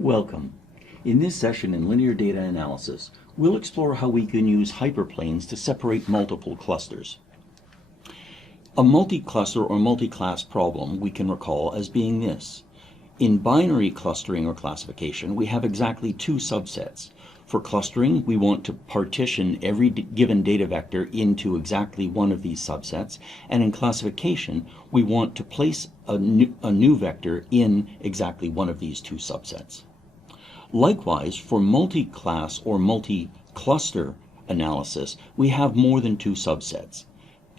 Welcome. In this session in linear data analysis, we'll explore how we can use hyperplanes to separate multiple clusters. A multi-cluster or multi-class problem we can recall as being this. In binary clustering or classification, we have exactly two subsets. For clustering, we want to partition every given data vector into exactly one of these subsets, and in classification, we want to place a new vector in exactly one of these two subsets. Likewise, for multi-class or multi-cluster analysis, we have more than two subsets.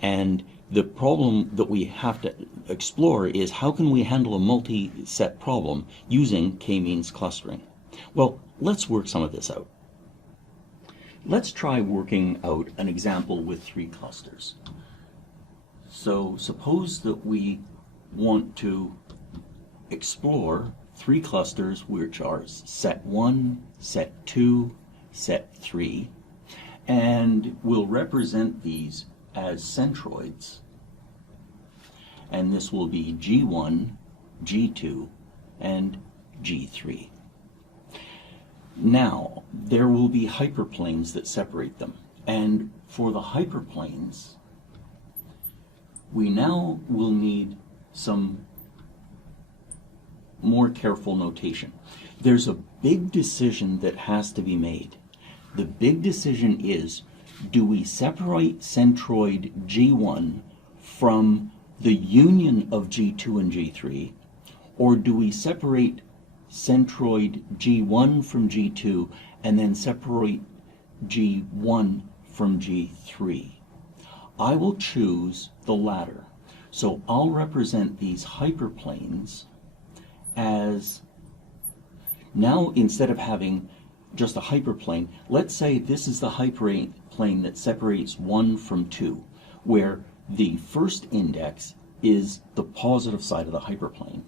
And the problem that we have to explore is how can we handle a multi-set problem using k-means clustering? Well, let's work some of this out. Let's try working out an example with three clusters. So suppose that we want to explore three clusters which are set 1, set 2, set 3, and we'll represent these as centroids, and this will be G1, G2, and G3. Now, there will be hyperplanes that separate them, and for the hyperplanes, we now will need some more careful notation. There's a big decision that has to be made. The big decision is, do we separate centroid G1 from the union of G2 and G3, or do we separate centroid G1 from G2 and then separate G1 from G3? I will choose the latter. So I'll represent these hyperplanes as, now instead of having just a hyperplane, let's say this is the hyperplane that separates 1 from 2, where the first index is the positive side of the hyperplane.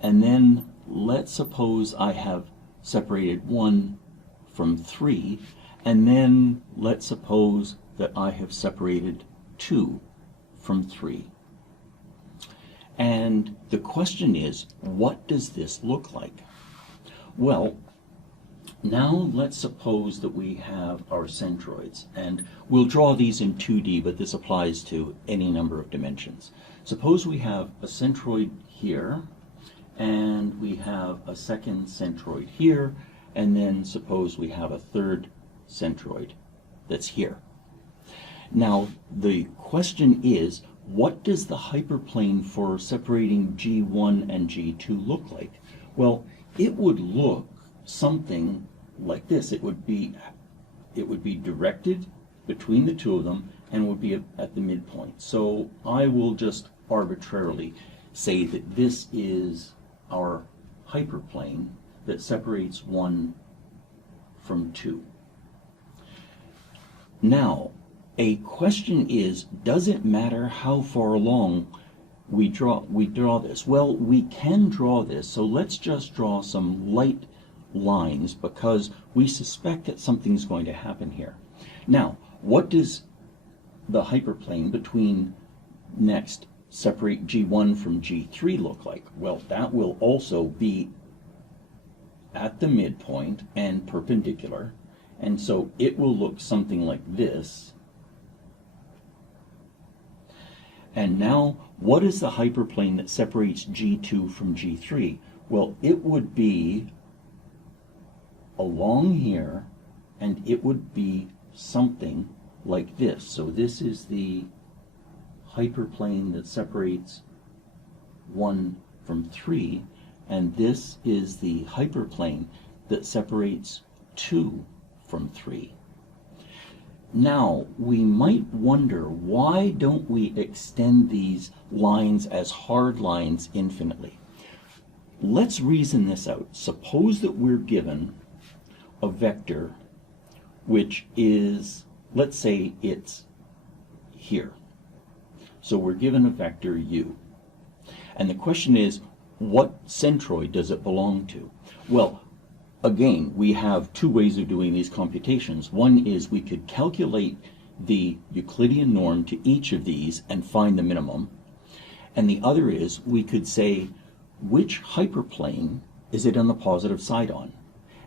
And then let's suppose I have separated 1 from 3, and then let's suppose that I have separated 2 from 3. And the question is, what does this look like? Well, now let's suppose that we have our centroids, and we'll draw these in 2D, but this applies to any number of dimensions. Suppose we have a centroid here, and we have a second centroid here, and then suppose we have a third centroid that's here. Now, the question is, what does the hyperplane for separating G1 and G2 look like? Well, it would look something like this. It would be directed between the two of them and would be at the midpoint. So I will just arbitrarily say that this is our hyperplane that separates 1 from 2. Now, a question is, does it matter how far along we draw this? Well, we can draw this, so let's just draw some light lines because we suspect that something's going to happen here. Now, what does the hyperplane between next separate G1 from G3 look like? Well, that will also be at the midpoint and perpendicular, and so it will look something like this. And now, what is the hyperplane that separates G2 from G3? Well, it would be along here, and it would be something like this. So this is the hyperplane that separates 1 from 3, and this is the hyperplane that separates 2 from 3. Now, we might wonder, why don't we extend these lines as hard lines infinitely? Let's reason this out. Suppose that we're given a vector which is, let's say it's here. So we're given a vector u. And the question is, what centroid does it belong to? Well, again, we have two ways of doing these computations. One is we could calculate the Euclidean norm to each of these and find the minimum. And the other is we could say which hyperplane is it on the positive side on?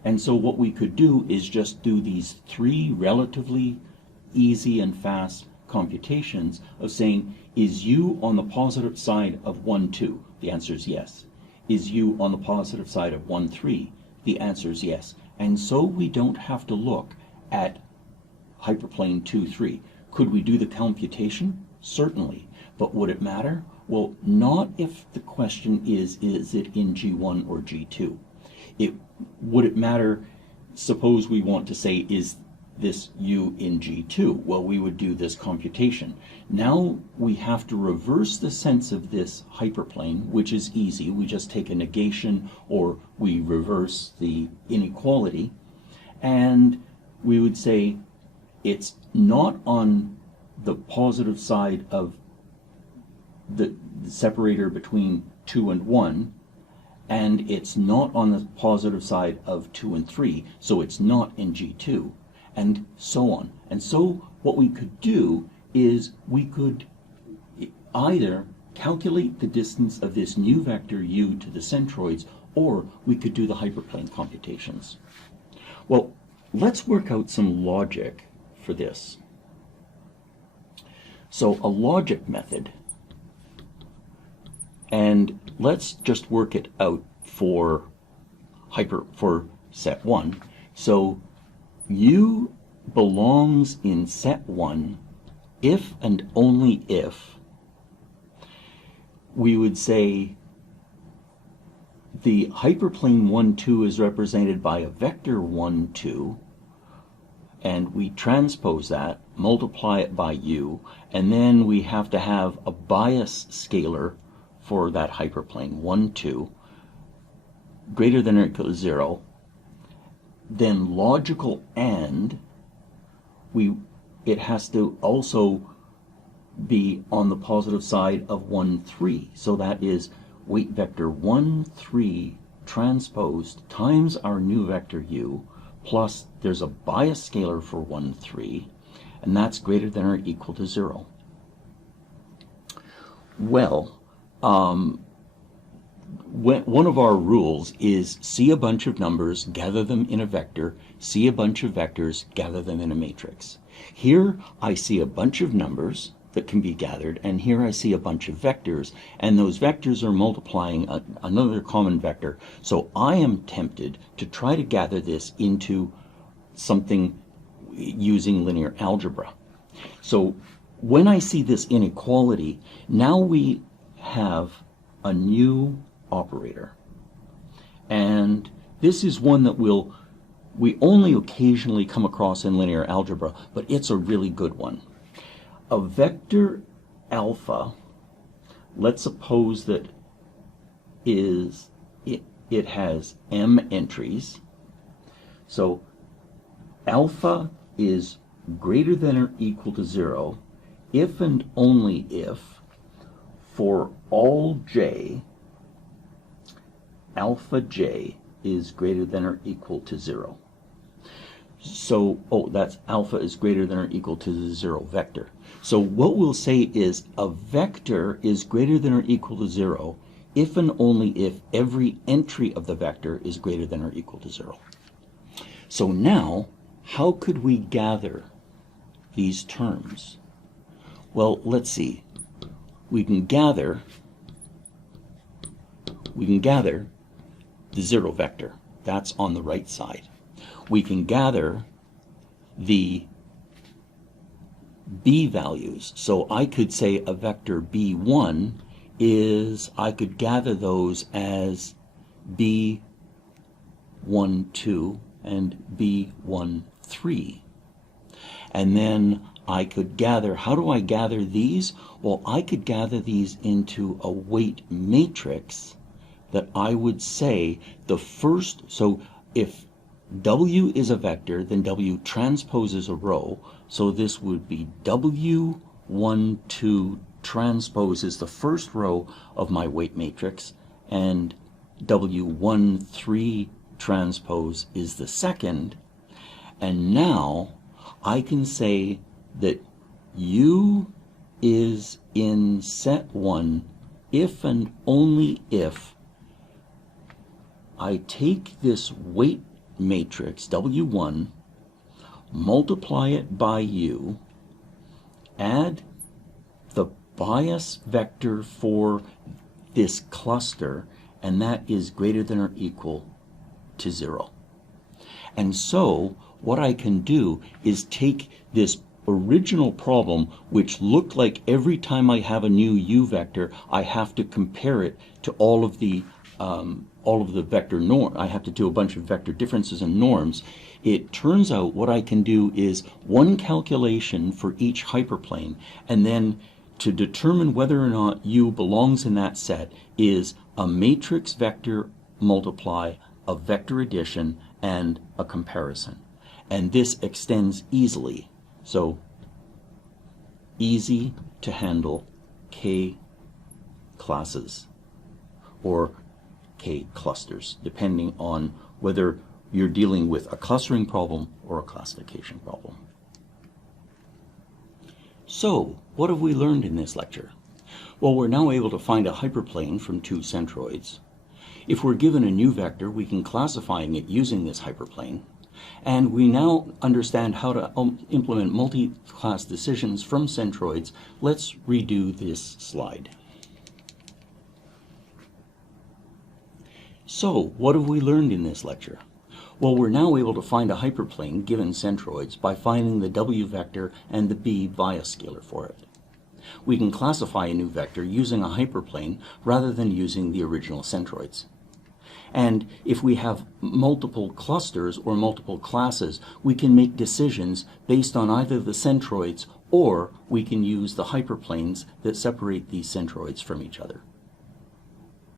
And so what we could do is just do these three relatively easy and fast computations of saying, is U on the positive side of 1, 2? The answer is yes. Is U on the positive side of 1, 3? The answer is yes. And so we don't have to look at hyperplane 2, 3. Could we do the computation? Certainly. But would it matter? Well, not if the question is it in G1 or G2? Would it matter, suppose we want to say, is this U in G2? Well, we would do this computation. Now we have to reverse the sense of this hyperplane, which is easy. We just take a negation or we reverse the inequality, and we would say it's not on the positive side of the separator between 2 and 1, and it's not on the positive side of 2 and 3, so it's not in G2, and so on. And so what we could do is we could either calculate the distance of this new vector u to the centroids, or we could do the hyperplane computations. Well, let's work out some logic for this. So a logic method, and let's just work it out for set 1. So u belongs in set 1 if and only if we would say the hyperplane 1, 2 is represented by a vector 1, 2, and we transpose that, multiply it by u, and then we have to have a bias scalar for that hyperplane 1, 2 greater than or equal to 0, then logical and it has to also be on the positive side of 1, 3. So that is weight vector 1, 3 transposed times our new vector u, plus there's a bias scalar for 1, 3, and that's greater than or equal to 0. Well, one of our rules is see a bunch of numbers, gather them in a vector, see a bunch of vectors, gather them in a matrix. Here I see a bunch of numbers that can be gathered, and here I see a bunch of vectors, and those vectors are multiplying another common vector. So I am tempted to try to gather this into something using linear algebra. So when I see this inequality, now we have a new operator, and this is one that we only occasionally come across in linear algebra, but it's a really good one. A vector alpha, let's suppose that it has m entries. So alpha is greater than or equal to 0 if and only if for all j, alpha j is greater than or equal to 0. So, that's alpha is greater than or equal to the 0 vector. So what we'll say is a vector is greater than or equal to 0 if and only if every entry of the vector is greater than or equal to 0. So now, how could we gather these terms? Well, let's see. We can gather the 0 vector. That's on the right side. We can gather the b values. So I could say a vector b1 is, I could gather those as b1, 2 and b1, 3. And then I could gather, how do I gather these? Well, I could gather these into a weight matrix that I would say the first, so if W is a vector, then W transposes a row, so this would be W1, 2 transpose is the first row of my weight matrix, and W1, 3 transpose is the second. And now I can say that U is in set 1 if and only if I take this weight matrix, W1, multiply it by U, add the bias vector for this cluster, and that is greater than or equal to 0. And so what I can do is take this original problem, which looked like every time I have a new U vector, I have to compare it to all of the vector norm. I have to do a bunch of vector differences and norms. It turns out what I can do is one calculation for each hyperplane, and then to determine whether or not U belongs in that set is a matrix vector multiply, a vector addition, and a comparison. And this extends easily. So easy to handle K classes or K clusters, depending on whether you're dealing with a clustering problem or a classification problem. So, what have we learned in this lecture? Well, we're now able to find a hyperplane from two centroids. If we're given a new vector, we can classify it using this hyperplane. And we now understand how to implement multi-class decisions from centroids. Let's redo this slide. So, what have we learned in this lecture? Well, we're now able to find a hyperplane given centroids by finding the W vector and the B bias scalar for it. We can classify a new vector using a hyperplane rather than using the original centroids. And if we have multiple clusters or multiple classes, we can make decisions based on either the centroids, or we can use the hyperplanes that separate these centroids from each other.